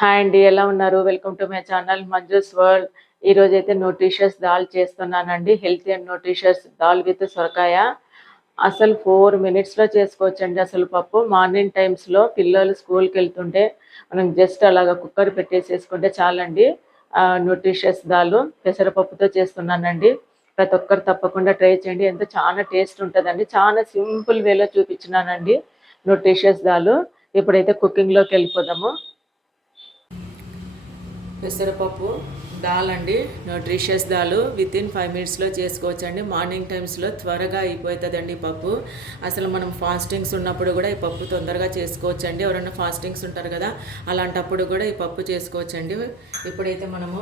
Hi అండి, ఎలా ఉన్నారు? Welcome to my channel Manju's world. ఈరోజైతే న్యూట్రిషియస్ దాల్ చేస్తున్నానండి. Healthy and nutritious dal with సొరకాయ. అసలు 4 మినిట్స్లో చేసుకోవచ్చండి. అసలు పప్పు మార్నింగ్ టైమ్స్లో పిల్లలు స్కూల్కి వెళ్తుంటే మనం జస్ట్ అలాగ కుక్కర్ పెట్టేసేసుకుంటే చాలండి. న్యూట్రిషియస్ దాల్ పెసరపప్పుతో చేస్తున్నానండి. ప్రతి ఒక్కరు తప్పకుండా ట్రై చేయండి. చాలా టేస్ట్ ఉంటుందండి. చాలా సింపుల్ వేలో చూపించినానండి న్యూట్రిషియస్ దాల్. ఇప్పుడైతే కుకింగ్లోకి వెళ్ళిపోదాము. పెసరపప్పు దాల్ అండి, న్యూట్రిషియస్ దాల్ వితిన్ 5 మినిట్స్లో చేసుకోవచ్చండి. మార్నింగ్ టైమ్స్లో త్వరగా అయిపోతుందండి ఈ పప్పు. అసలు మనం ఫాస్టింగ్స్ ఉన్నప్పుడు కూడా ఈ పప్పు తొందరగా చేసుకోవచ్చండి. ఎవరైనా ఫాస్టింగ్స్ ఉంటారు కదా, అలాంటప్పుడు కూడా ఈ పప్పు చేసుకోవచ్చండి. ఇప్పుడైతే మనము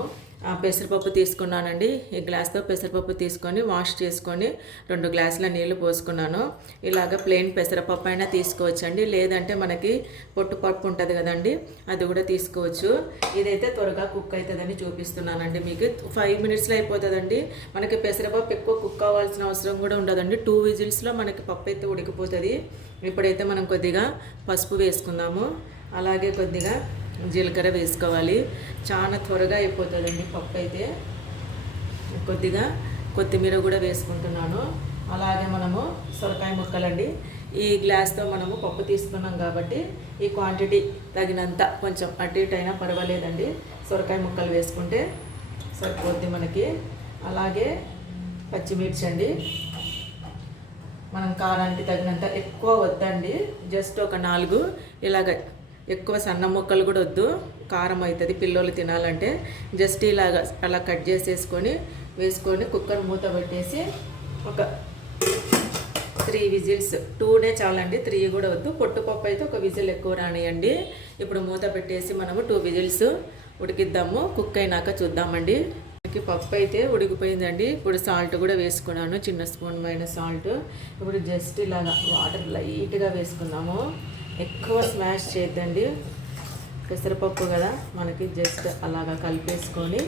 పెసరపప్పు తీసుకున్నానండి. ఈ గ్లాస్తో పెసరపప్పు తీసుకొని వాష్ చేసుకొని 2 గ్లాసుల నీళ్లు పోసుకున్నాను. ఇలాగ ప్లెయిన్ పెసరపప్పు అయినా తీసుకోవచ్చండి, లేదంటే మనకి పొట్టుపప్పు ఉంటుంది కదండి, అది కూడా తీసుకోవచ్చు. ఇదైతే త్వరగా కుక్ అవుతుందని చూపిస్తున్నానండి మీకు. 5 మినిట్స్లో అయిపోతుందండి. మనకి పెసరపప్పు ఎక్కువ కుక్ అవ్వాల్సిన అవసరం కూడా ఉండదండి. 2 విజిల్స్లో మనకి పప్పు అయితే ఉడికిపోతుంది. ఇప్పుడైతే మనం కొద్దిగా పసుపు వేసుకుందాము, అలాగే కొద్దిగా జీలకర్ర వేసుకోవాలి. చాలా త్వరగా అయిపోతుందండి పప్పు అయితే. కొద్దిగా కొత్తిమీర కూడా వేసుకుంటున్నాను. అలాగే మనము సొరకాయ ముక్కలండి. ఈ గ్లాస్తో మనము పప్పు తీసుకున్నాం కాబట్టి ఈ క్వాంటిటీ తగినంత కొంచెం అటు ఇటు అయినా పర్వాలేదండి. సొరకాయ ముక్కలు వేసుకుంటే సరిపోద్ది మనకి. అలాగే పచ్చిమిర్చి అండి, మనం కారానికి తగినంత ఎక్కువ వద్దండి, జస్ట్ ఒక 4 ఇలాగ. ఎక్కువ సన్న ముక్కలు కూడా వద్దు, కారం అవుతుంది పిల్లలు తినాలంటే. జస్ట్ ఇలాగ అలా కట్ చేసేసుకొని వేసుకొని కుక్కర్ మూత పెట్టేసి ఒక 3 విజిల్స్, 2నే చాలండి, 3 కూడా వద్దు. పొట్టుపప్పు అయితే ఒక విజిల్ ఎక్కువ రానియండి. ఇప్పుడు మూత పెట్టేసి మనము 2 విజిల్స్ ఉడికిద్దాము. కుక్ అయినాక చూద్దామండి. పప్పు అయితే ఉడికిపోయిందండి. ఇప్పుడు సాల్ట్ కూడా వేసుకున్నాను, చిన్న స్పూన్ మైన సాల్ట్. ఇప్పుడు జస్ట్ ఇలాగా వాటర్ లైట్గా వేసుకున్నాము. ఎక్కువ స్మాష్ చేయద్దండి, పెసరపప్పు కదా మనకి. జస్ట్ అలాగా కలిపేసుకొని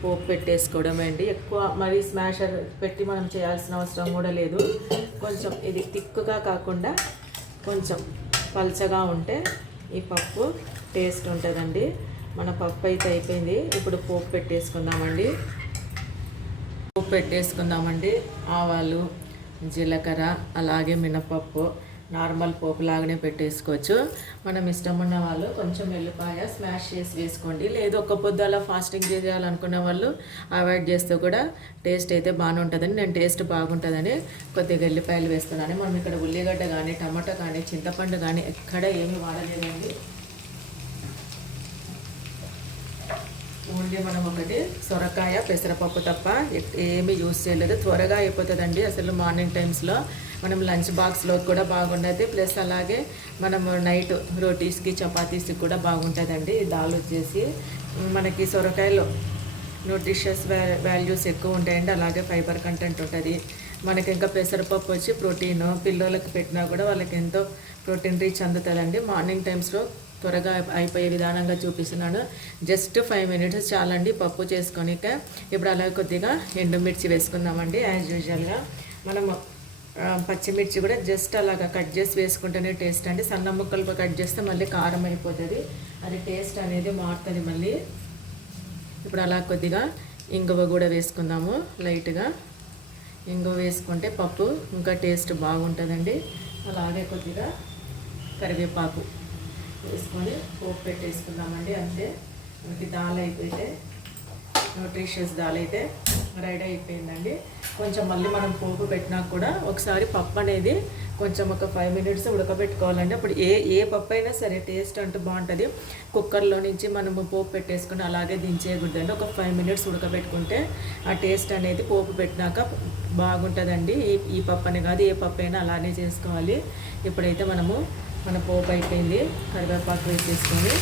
పోపు పెట్టేసుకోవడమే అండి. ఎక్కువ మరి స్మాషర్ పెట్టి మనం చేయాల్సిన అవసరం కూడా లేదు. కొంచెం ఇది తిక్కుగా కాకుండా కొంచెం పల్చగా ఉంటే ఈ పప్పు టేస్ట్ ఉంటుందండి. మన పప్పు అయితే అయిపోయింది. ఇప్పుడు పోపు పెట్టేసుకుందామండి. ఆవాలు, జీలకర్ర, అలాగే మినపప్పు నార్మల్ పోపు లాగానే పెట్టేసుకోవచ్చు. మనం ఇష్టం ఉన్న వాళ్ళు కొంచెం వెల్లిపాయ స్మాష్ చేసి వేసుకోండి. లేదు ఒక్క పొద్దు అలా ఫాస్టింగ్ చేయాలనుకున్న వాళ్ళు అవాయిడ్ చేస్తే కూడా టేస్ట్ అయితే బాగానే ఉంటుందని, నేను టేస్ట్ బాగుంటుందని కొద్దిగా వెల్లిపాయలు వేస్తున్నాను. మనం ఇక్కడ ఉల్లిగడ్డ కానీ టమాటా కానీ చింతపండు కానీ ఎక్కడ ఏమీ వాడలేదండి. ఓన్లీ మనం ఒకటి సొరకాయ పెసరపప్పు తప్ప ఏమీ యూస్ చేయలేదు. త్వరగా అయిపోతుందండి. అసలు మార్నింగ్ టైమ్స్లో మనం లంచ్ బాక్స్లో కూడా బాగుంటుంది. ప్లస్ అలాగే మనము నైట్ రోటీస్కి చపాతీస్కి కూడా బాగుంటుందండి. ఈ దాల్ వచ్చేసి మనకి సొరకాయలో న్యూట్రిషియస్ వాల్యూస్ ఎక్కువ ఉంటాయండి. అలాగే ఫైబర్ కంటెంట్ ఉంటుంది. మనకి ఇంకా పెసరపప్పు వచ్చి ప్రోటీన్, పిల్లలకి పెట్టినా కూడా వాళ్ళకి ఎంతో ప్రోటీన్ రీచ్ అందుతుందండి. మార్నింగ్ టైమ్స్లో త్వరగా అయిపోయే విధానంగా చూపిస్తున్నాను. జస్ట్ 5 మినిట్స్ చాలండి పప్పు చేసుకొనిక. ఇప్పుడు అలాగే కొద్దిగా ఎండుమిర్చి వేసుకుందామండి. యాజ్ యూజువల్గా మనము పచ్చిమిర్చి కూడా జస్ట్ అలాగా కట్ చేసి వేసుకుంటేనే టేస్ట్ అండి. సన్న ముక్కలు కట్ చేస్తే మళ్ళీ కారం అయిపోతుంది, అది టేస్ట్ అనేది మారుతుంది మళ్ళీ. ఇప్పుడు అలా కొద్దిగా ఇంగువ కూడా వేసుకుందాము లైట్గా. ఇంగువ వేసుకుంటే పప్పు ఇంకా టేస్ట్ బాగుంటుందండి. అలాగే కొద్దిగా కరివేపాకు వేసుకొని పోపు పెట్టేసుకుందామండి. అంతే, మనకి దాల్ అయిపోతే న్యూట్రిషియస్ దాల్ అయితే రెడీ అయిపోయిందండి. కొంచెం మళ్ళీ మనం పోపు పెట్టినా కూడా ఒకసారి పప్పు అనేది కొంచెం ఒక 5 మినిట్స్ ఉడకబెట్టుకోవాలండి. అప్పుడు ఏ పప్పు అయినా సరే టేస్ట్ అంటూ బాగుంటుంది. కుక్కర్లో నుంచి మనము పోపు పెట్టేసుకుని అలాగే దించేయకూడదండి. ఒక 5 మినిట్స్ ఉడకబెట్టుకుంటే ఆ టేస్ట్ అనేది పోపు పెట్టినాక బాగుంటుందండి. ఈ పప్పు అని కాదు, ఏ పప్పు అయినా అలానే చేసుకోవాలి. ఇప్పుడైతే మన పోపు అయిపోయింది. కరివేపాకు వేసేసుకొని,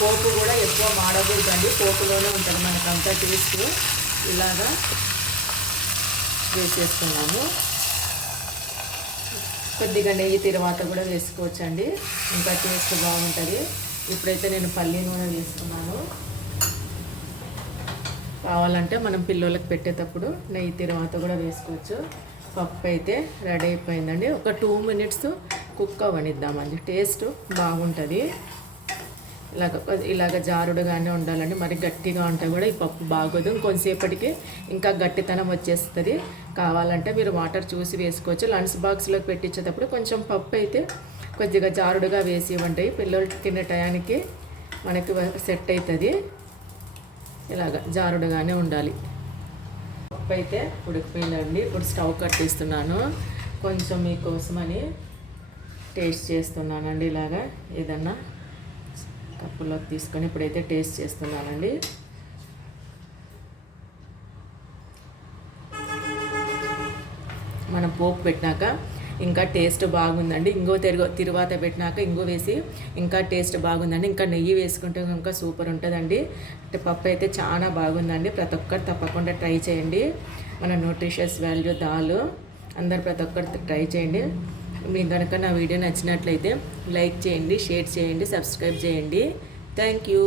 పోపు కూడా ఎక్కువ మాడకూడదండి, పోపులోనే ఉంటుంది మనకంతా టేస్ట్. ఇలాగా వేసేసుకున్నాము. కొద్దిగా నెయ్యి తర్వాత కూడా వేసుకోవచ్చండి, ఇంకా టేస్ట్ బాగుంటుంది. ఇప్పుడైతే నేను పల్లి నూనె వేసుకున్నాను. కావాలంటే మనం పిల్లలకు పెట్టేటప్పుడు నెయ్యి తర్వాత కూడా వేసుకోవచ్చు. పప్పు అయితే రెడీ అయిపోయిందండి. ఒక 2 మినిట్స్ కుక్ అవనిద్దామండి, టేస్ట్ బాగుంటుంది. ఇలాగ జారుడుగానే ఉండాలండి. మరి గట్టిగా ఉంటే కూడా ఈ పప్పు బాగోదు. కొంతసేపటికి ఇంకా గట్టితనం వచ్చేస్తుంది. కావాలంటే మీరు వాటర్ చూసి వేసుకోవచ్చు. లంచ్ బాక్స్లోకి పెట్టించేటప్పుడు కొంచెం పప్పు అయితే కొద్దిగా జారుడుగా వేసి ఇవ్వండి. పిల్లలు తినే టయానికి మనకి సెట్ అవుతుంది. ఇలాగ జారుడుగానే ఉండాలి. పప్పు అయితే ఉడికిపోయిందండి. ఇప్పుడు స్టవ్ కట్టిస్తున్నాను. కొంచెం మీకోసమని టేస్ట్ చేస్తున్నానండి. ఇలాగా ఏదన్నా కప్పులోకి తీసుకొని ఇప్పుడైతే టేస్ట్ చేస్తున్నానండి. మనం పోపు పెట్టినాక ఇంకా టేస్ట్ బాగుందండి. తిరువాత పెట్టినాక ఇంగో వేసి ఇంకా టేస్ట్ బాగుందండి. ఇంకా నెయ్యి వేసుకుంటే ఇంకా సూపర్ ఉంటుందండి. అంటే పప్పు అయితే చాలా బాగుందండి. ప్రతి ఒక్కరు తప్పకుండా ట్రై చేయండి. మన న్యూట్రిషియస్ వాల్యూ దాల్ అందరు ప్రతి ఒక్కరు ట్రై చేయండి. మీకు కనుక నా వీడియో నచ్చినట్లయితే లైక్ చేయండి, షేర్ చేయండి, సబ్స్క్రైబ్ చేయండి. Thank you.